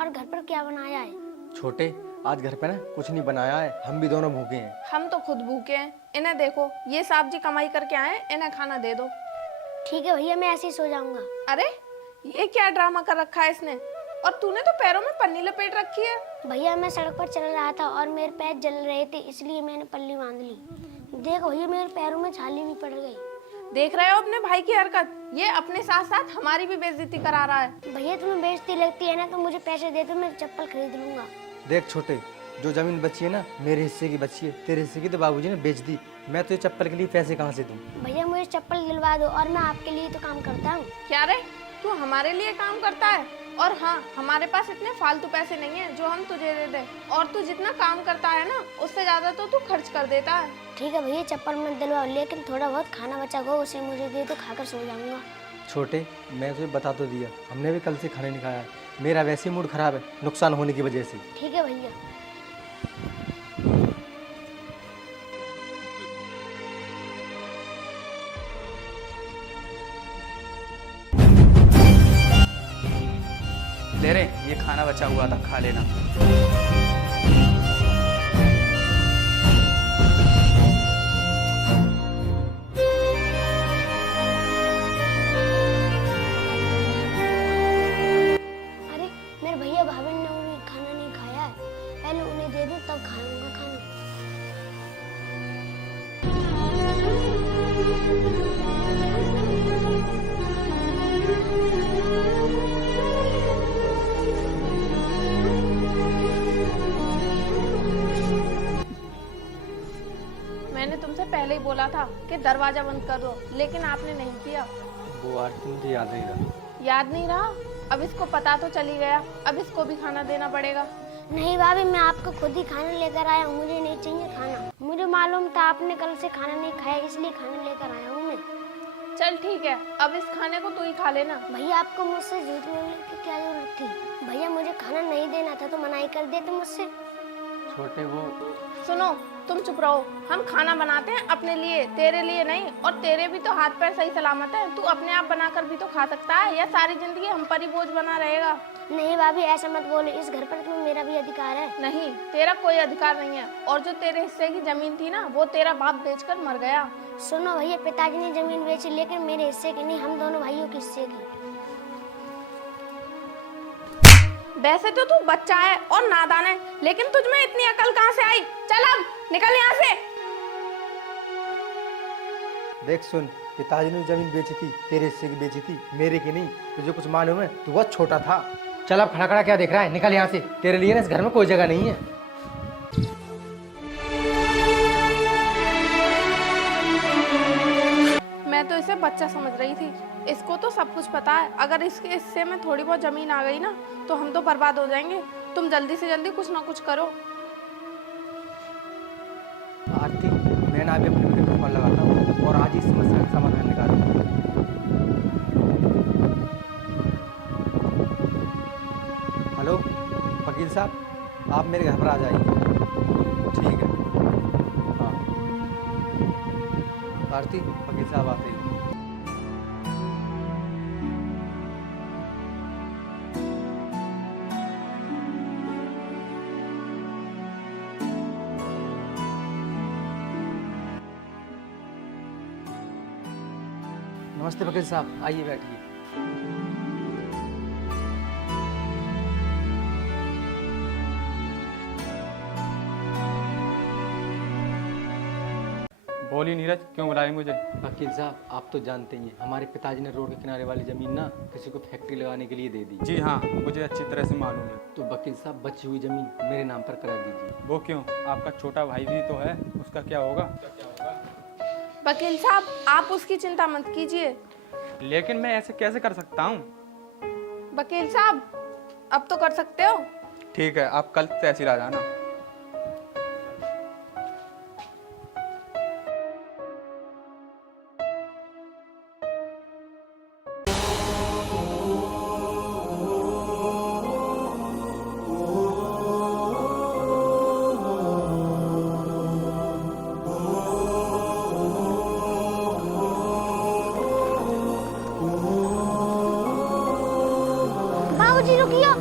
और घर पर क्या बनाया है? छोटे, आज घर पे ना कुछ नहीं बनाया है, हम भी दोनों भूखे हैं। हम तो खुद भूखे हैं। इन्हें देखो, ये साहब जी कमाई करके आए, इन्हें खाना दे दो। ठीक है भैया, मैं ऐसे ही सो जाऊंगा। अरे ये क्या ड्रामा कर रखा है इसने, और तूने तो पैरों में पन्नी लपेट रखी है। भैया मैं सड़क पर चल रहा था और मेरे पैर जल रहे थे, इसलिए मैंने पल्ली बांध ली। देखो भैया, मेरे पैरों में छाली भी पड़ गई। देख रहे हो अपने भाई की हरकत, ये अपने साथ साथ हमारी भी बेइज्जती करा रहा है। भैया तुम्हें बेइज्जती लगती है ना, तो मुझे पैसे दे दो, मैं चप्पल खरीद लूंगा। देख छोटे, जो जमीन बची है ना मेरे हिस्से की बची है, तेरे हिस्से की तो बाबूजी ने बेच दी। मैं तुझे चप्पल के लिए पैसे कहाँ से दूँ? भैया मुझे चप्पल दिलवा दो और मैं आपके लिए तो काम करता हूँ। क्या रे, तू हमारे लिए काम करता है? और हाँ, हमारे पास इतने फालतू पैसे नहीं है जो हम तुझे दे दे। और तू जितना काम करता है ना, उससे ज्यादा तो तू खर्च कर देता है। ठीक है भैया, चप्पल मत दिलवाओ, लेकिन थोड़ा बहुत खाना बचा हो उसे मुझे दे दो, खाकर सो जाऊंगा। छोटे, मैं तुझे बता तो दिया, हमने भी कल से खाना नहीं खाया है। मेरा वैसे ही मूड खराब है, नुकसान होने की वजह से। ठीक है भैया। ले रे, ये खाना बचा हुआ था, खा लेना। अरे मेरे भैया भाभी ने खाना नहीं खाया है, पहले उन्हें दे दूं तब खाऊंगा खाना। मैंने तुमसे पहले ही बोला था कि दरवाजा बंद कर दो, लेकिन आपने नहीं किया। वो आरती मुझे याद नहीं रहा। याद नहीं रहा? अब इसको पता तो चली गया, अब इसको भी खाना देना पड़ेगा। नहीं भाभी, मैं आपको खुद ही खाना लेकर आया हूँ, मुझे नहीं चाहिए खाना। मुझे मालूम था आपने कल से खाना नहीं खाया, इसलिए खाना लेकर आया हूँ मैं। चल ठीक है, अब इस खाने को तू ही खा लेना। भैया आपको मुझसे झूठ बोलने की क्या जरूरत थी? भैया मुझे खाना नहीं देना था तो मनाही कर देते मुझसे। छोटे, वो सुनो, तुम चुप रहो। हम खाना बनाते हैं अपने लिए, तेरे लिए नहीं। और तेरे भी तो हाथ पैर सही सलामत है, तू अपने आप बनाकर भी तो खा सकता है, या सारी जिंदगी हम पर ही बोझ बना रहेगा? नहीं भाभी, ऐसा मत बोलो, इस घर पर तो मेरा भी अधिकार है। नहीं, तेरा कोई अधिकार नहीं है। और जो तेरे हिस्से की जमीन थी ना, वो तेरा बाप बेचकर मर गया। सुनो भैया, पिताजी ने जमीन बेची, लेकिन मेरे हिस्से की नहीं, हम दोनों भाइयों के हिस्से की। वैसे तो तू बच्चा है और नादान है, लेकिन तुझ में इतनी अकल कहाँ से आई? चल अब निकल यहाँ से। देख सुन, पिताजी ने जमीन बेची थी, तेरे हिस्से की बेची थी, मेरे की नहीं। तुझे कुछ मालूम है? तू बहुत छोटा था। चल अब खड़ा खड़ा क्या देख रहा है, निकल यहाँ से। तेरे लिए ना इस घर में कोई जगह नहीं है। मैं तो इसे बच्चा समझ रही थी, इसको तो सब कुछ पता है। अगर इसके हिस्से में थोड़ी बहुत जमीन आ गई ना, तो हम तो बर्बाद हो जाएंगे। तुम जल्दी से जल्दी कुछ ना कुछ करो। आरती, मैं ना अभी अपने बेटे को कॉल लगाता हूँ और आज इस समस्या का समाधान निकालूंगा। हेलो वकील साहब, आप मेरे घर पर आ जाइए। ठीक है। हाँ आरती, वकील साहब आते हैं। नमस्ते वकील साहब, आइए बैठिए। बोली नीरज, क्यों बुलाए मुझे? वकील साहब, आप तो जानते ही हैं, हमारे पिताजी ने रोड के किनारे वाली जमीन ना किसी को फैक्ट्री लगाने के लिए दे दी। जी हाँ, मुझे अच्छी तरह से मालूम है। तो वकील साहब, बची हुई जमीन मेरे नाम पर करा दीजिए। वो क्यों? आपका छोटा भाई भी तो है, उसका क्या होगा? वकील साहब, आप उसकी चिंता मत कीजिए। लेकिन मैं ऐसे कैसे कर सकता हूँ? वकील साहब, अब तो कर सकते हो। ठीक है, आप कल तहसील आ जाना। बाबूजी रुकियो।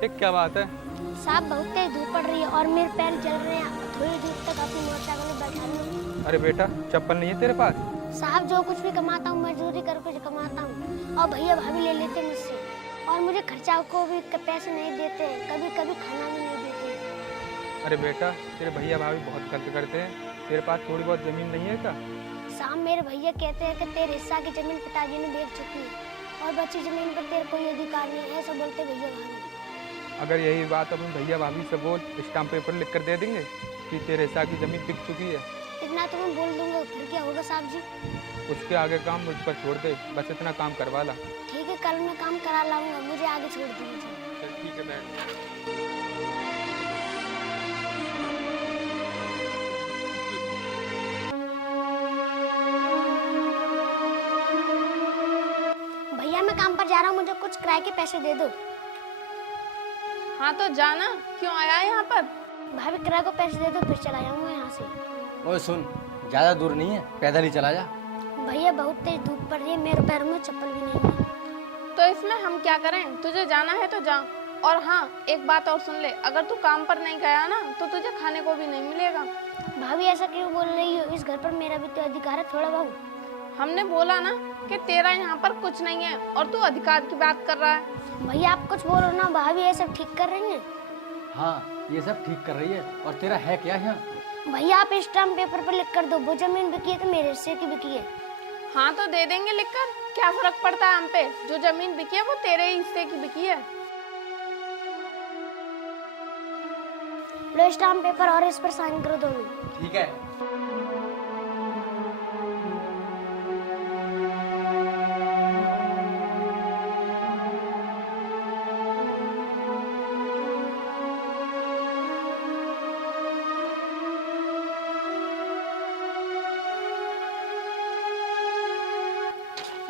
बेटे क्या बात है? साहब बहुत तेज धूप पड़ रही है और मेरे पैर जल रहे हैं। थोड़ी दूर तक अपनी मोटरसाइकिल में बैठा लूँ। अरे बेटा चप्पल नहीं है तेरे पास? साहब जो कुछ भी कमाता हूँ मजदूरी करके जो कमाता हूँ और भैया भाभी ले लेते मुझसे और मुझे खर्चा को भी पैसे नहीं देते, कभी कभी खाना भी नहीं देते। अरे बेटा तेरे भैया भाभी बहुत खर्च करते हैं, तेरे पास थोड़ी बहुत जमीन नहीं है क्या? साहब मेरे भैया कहते हैं कि तेरे हिस्सा की जमीन पिताजी ने बेच चुकी है और बची जमीन पर तेरे कोई अधिकार नहीं है, ऐसा बोलते भैया भाभी। अगर यही बात अपने भैया भाभी से बोल, स्टाम्प पेपर लिख कर दे देंगे कि तेरे हिस्सा की जमीन बिक चुकी है। इतना तो मैं बोल दूंगा, फिर क्या होगा साहब जी? उसके आगे काम मुझ पर छोड़ दे, बस इतना काम करवा ला। ठीक है, कल मैं काम करा लाऊंगा, मुझे आगे छोड़ दीजिए। चल ठीक है बैठ। भैया मैं काम पर जा रहा हूँ, मुझे कुछ किराए के पैसे दे दो। हाँ तो जाना, क्यों आया यहाँ पर? भाभी किराए को पैसे दे दो, फिर चला जाऊंगा यहाँ से। ओए सुन, ज्यादा दूर नहीं है, पैदल ही चला जा। भैया बहुत तेज धूप पड़ रही है, मेरे पैर में चप्पल भी नहीं है। तो इसमें हम क्या करें? तुझे जाना है तो जा। और हाँ, एक बात और सुन ले, अगर तू काम पर नहीं गया ना तो तुझे खाने को भी नहीं मिलेगा। भाभी ऐसा क्यों बोल रही हो? इस घर पर मेरा भी तो अधिकार है थोड़ा बहुत। हमने बोला ना कि तेरा यहाँ पर कुछ नहीं है और तू अधिकार की बात कर रहा है। भैया आप कुछ बोलो ना, भाभी ये सब ठीक कर रही हैं। हाँ ये सब ठीक कर रही है, और तेरा है क्या यहाँ? भैया आप स्टाम्प पेपर पर लिख कर दो, वो जमीन बिकी है तो मेरे हिस्से की बिकी है। हाँ तो दे देंगे लिखकर, क्या फर्क पड़ता है हम पे? जो जमीन बिकी है वो तेरे ही हिस्से की बिकी है। लो स्टाम्प पेपर और इस पर साइन करो दोनों। ठीक है।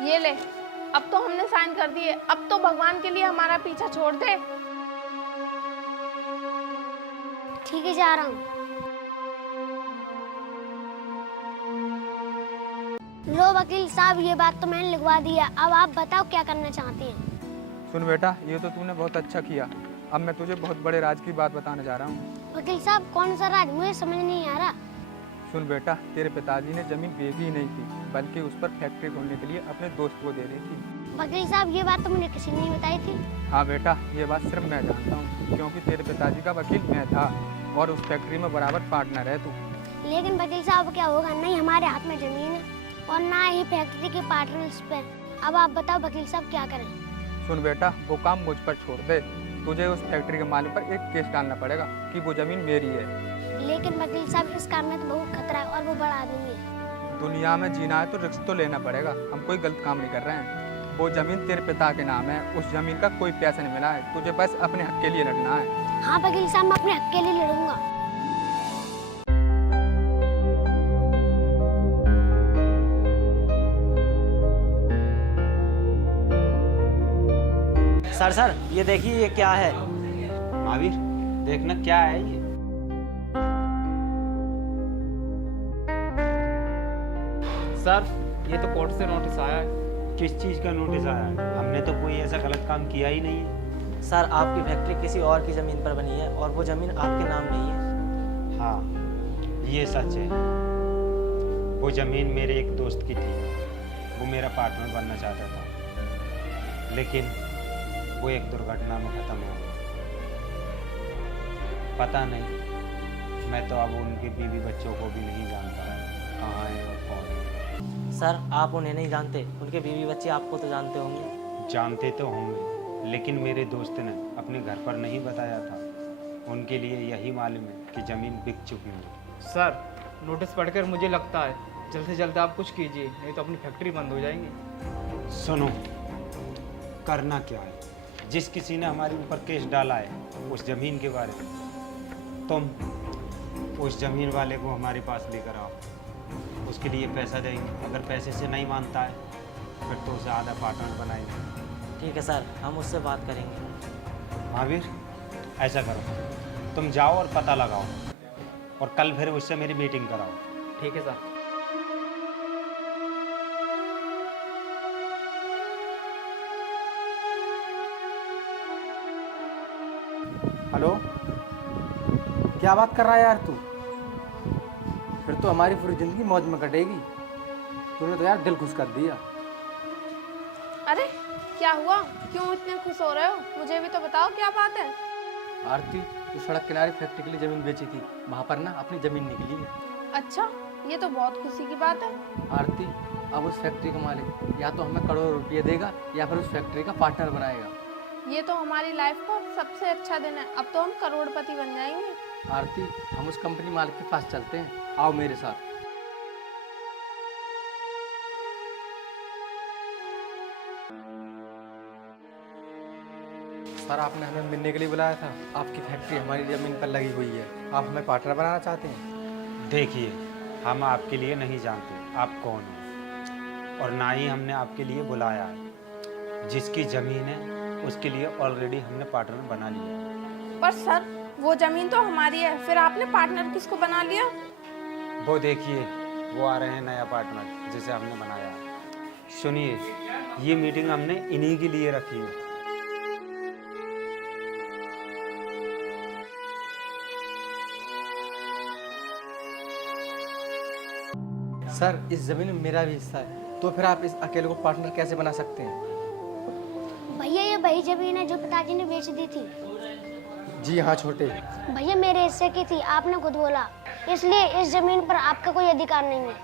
ये ले, अब तो हमने साइन कर दिए, अब तो भगवान के लिए हमारा पीछा छोड़ दे। ठीक है, जा रहा हूँ। लो वकील साहब, ये बात तो मैंने लिखवा दिया, अब आप बताओ क्या करना चाहते हैं। सुन बेटा, ये तो तूने बहुत अच्छा किया। अब मैं तुझे बहुत बड़े राज की बात बताने जा रहा हूँ। वकील साहब कौन सा राज, मुझे समझ नहीं आ रहा। सुन बेटा, तेरे पिताजी ने जमीन बेची ही नहीं थी, बल्कि उस पर फैक्ट्री खोलने के लिए अपने दोस्त को दे दी थी। वकील साहब ये बात तो मुझे किसी ने नहीं बताई थी। हाँ बेटा, ये बात सिर्फ मैं जानता हूँ, क्योंकि तेरे पिताजी का वकील मैं था और उस फैक्ट्री में बराबर पार्टनर है तू। लेकिन वकील साहब क्या होगा, नहीं हमारे हाथ में जमीन है और ना ही फैक्ट्री के पार्टनर्स पे। अब आप बताओ वकील साहब क्या करें। सुन बेटा, वो काम मुझ पर छोड़ दे। तुझे उस फैक्ट्री के मालिक पर एक केस डालना पड़ेगा कि वो जमीन मेरी है। लेकिन वकील साहब इस काम में तो बहुत खतरा है और वो बड़ा आदमी है। दुनिया में जीना है तो रिस्क तो लेना पड़ेगा। हम कोई गलत काम नहीं कर रहे हैं। वो जमीन तेरे पिता के नाम है, उस जमीन का कोई पैसा नहीं मिला है, तुझे बस अपने हक के लिए लड़ना है। हाँ वकील साहब, मैं अपने हक के लिए लड़ूंगा। सर ये देखिए, ये क्या है? महावीर देखना क्या है ये। सर ये तो कोर्ट से नोटिस आया है। किस चीज़ का नोटिस आया है? हमने तो कोई ऐसा गलत काम किया ही नहीं है। सर आपकी फैक्ट्री किसी और की ज़मीन पर बनी है और वो ज़मीन आपके नाम नहीं है। हाँ ये सच है, वो ज़मीन मेरे एक दोस्त की थी, वो मेरा पार्टनर बनना चाहता था, लेकिन वो एक दुर्घटना में ख़त्म हो गया। पता नहीं, मैं तो अब उनके बीवी बच्चों को भी नहीं जानता कहाँ है और कौन है। सर आप उन्हें नहीं जानते, उनके बीवी बच्चे आपको तो जानते होंगे। जानते तो होंगे, लेकिन मेरे दोस्त ने अपने घर पर नहीं बताया था। उनके लिए यही मालूम है कि ज़मीन बिक चुकी है। सर नोटिस पढ़कर मुझे लगता है जल्द से जल्द आप कुछ कीजिए, नहीं तो अपनी फैक्ट्री बंद हो जाएगी। सुनो, करना क्या है? जिस किसी ने हमारे ऊपर केस डाला है उस ज़मीन के बारे में, तुम उस ज़मीन वाले को हमारे पास लेकर आओ, उसके लिए पैसा देंगे। अगर पैसे से नहीं मानता है फिर तो उसे आधा पार्टनर बनाएंगे। ठीक है सर, हम उससे बात करेंगे। महावीर ऐसा करो, तुम जाओ और पता लगाओ और कल फिर उससे मेरी मीटिंग कराओ। ठीक है सर। हेलो, क्या बात कर रहा है यार तू? फिर तो हमारी पूरी जिंदगी मौज में कटेगी। तूने तो यार दिल खुश कर दिया। अरे क्या हुआ, क्यों इतने खुश हो रहे हो? मुझे भी तो बताओ क्या बात है। आरती, जो सड़क किनारे फैक्ट्री के लिए जमीन बेची थी, वहाँ पर ना अपनी जमीन निकली है। अच्छा, ये तो बहुत खुशी की बात है। आरती, अब उस फैक्ट्री का मालिक या तो हमें करोड़ों रुपये देगा या फिर उस फैक्ट्री का पार्टनर बनाएगा। ये तो हमारी लाइफ का सबसे अच्छा दिन है, अब तो हम करोड़पति बन जाएंगे। आरती, हम उस कंपनी मालिक के पास चलते हैं, आओ मेरे साथ। सर, आपने हमें मिलने के लिए बुलाया था। आपकी फैक्ट्री हमारी जमीन पर लगी हुई है, आप हमें पार्टनर बनाना चाहते हैं? देखिए, हम आपके लिए नहीं जानते आप कौन हो, और ना ही हमने आपके लिए बुलाया है। जिसकी ज़मीन है उसके लिए ऑलरेडी हमने पार्टनर बना लिया है। पर सर, वो जमीन तो हमारी है, फिर आपने पार्टनर किसको बना लिया? वो देखिए, वो आ रहे हैं नया पार्टनर जिसे हमने बनाया है। सुनिए, ये मीटिंग हमने इन्हीं के लिए रखी है। सर, इस जमीन में मेरा भी हिस्सा है, तो फिर आप इस अकेले को पार्टनर कैसे बना सकते हैं? भैया ये वही जमीन है जो पिताजी ने बेच दी थी। जी हाँ छोटे। भैया मेरे हिस्से की थी, आपने खुद बोला, इसलिए इस जमीन पर आपका कोई अधिकार नहीं है।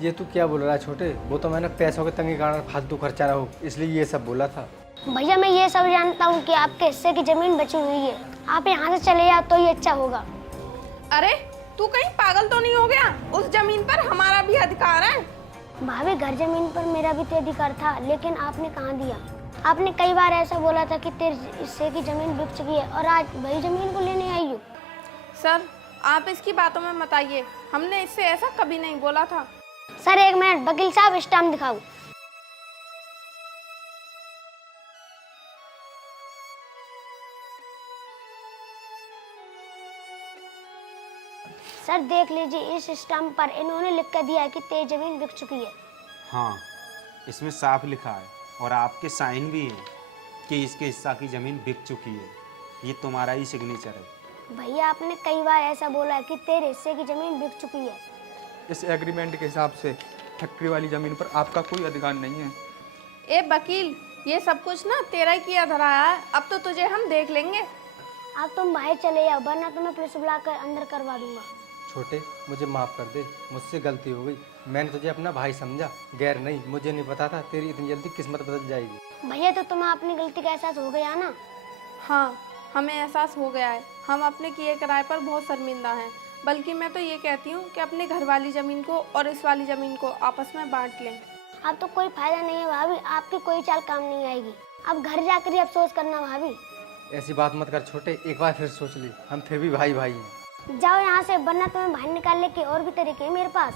ये तू क्या बोल रहा है छोटे? वो तो मैंने पैसों के तंगी कारण फालतू खर्चा रहा हो, इसलिए ये सब बोला था। भैया मैं ये सब जानता हूँ कि आपके हिस्से की जमीन बची हुई है, आप यहाँ से चले जाओ तो ये अच्छा होगा। अरे तू कहीं पागल तो नहीं हो गया? उस जमीन पर हमारा भी अधिकार है। भाभी, घर जमीन पर मेरा भी तो अधिकार था, लेकिन आपने कहाँ दिया? आपने कई बार ऐसा बोला था कि तेरे हिस्से की जमीन बिक चुकी है और आज वही जमीन को लेने आई हो। सर, आप इसकी बातों में मत आइए, हमने इससे ऐसा कभी नहीं बोला था। सर एक मिनट, वकील साहब स्टाम्प दिखाओ। सर देख लीजिए, इस स्टाम्प पर इन्होंने लिख कर दिया है कि तेरी जमीन बिक चुकी है। हाँ, इसमें साफ लिखा है और आपके साइन भी हैं कि इसके हिस्सा की ज़मीन बिक चुकी है। ये तुम्हारा ही सिग्नेचर है। भैया आपने कई बार ऐसा बोला है कि तेरे हिस्से की जमीन बिक चुकी है। इस एग्रीमेंट के हिसाब से फैक्ट्री वाली ज़मीन पर आपका कोई अधिकार नहीं है। ए वकील, ये सब कुछ ना तेरा ही किया धराया है, अब तो तुझे हम देख लेंगे। अब तुम बाहर चले जाओ, वरना तुम्हें पुलिस बुलाकर अंदर करवा दूंगा। छोटे, मुझे माफ़ कर दे, मुझसे गलती हो गई। मैंने तुझे अपना भाई समझा, गैर नहीं। मुझे नहीं पता था तेरी इतनी जल्दी किस्मत बदल जाएगी। भैया तो तुम्हें अपनी गलती का एहसास हो गया ना? हाँ, हमें एहसास हो गया है। हम अपने किए कराए पर बहुत शर्मिंदा हैं। बल्कि मैं तो ये कहती हूँ कि अपने घर वाली ज़मीन को और इस वाली ज़मीन को आपस में बांट लें। अब तो कोई फायदा नहीं है भाभी, आपकी कोई चाल काम नहीं आएगी। अब घर जाकर ही अफसोस करना भाभी। ऐसी बात मत कर छोटे, एक बार फिर सोच ली, हम फिर भी भाई भाई हैं। जाओ यहाँ से, वरना तुम्हें बाहर निकालने के और भी तरीके हैं मेरे पास।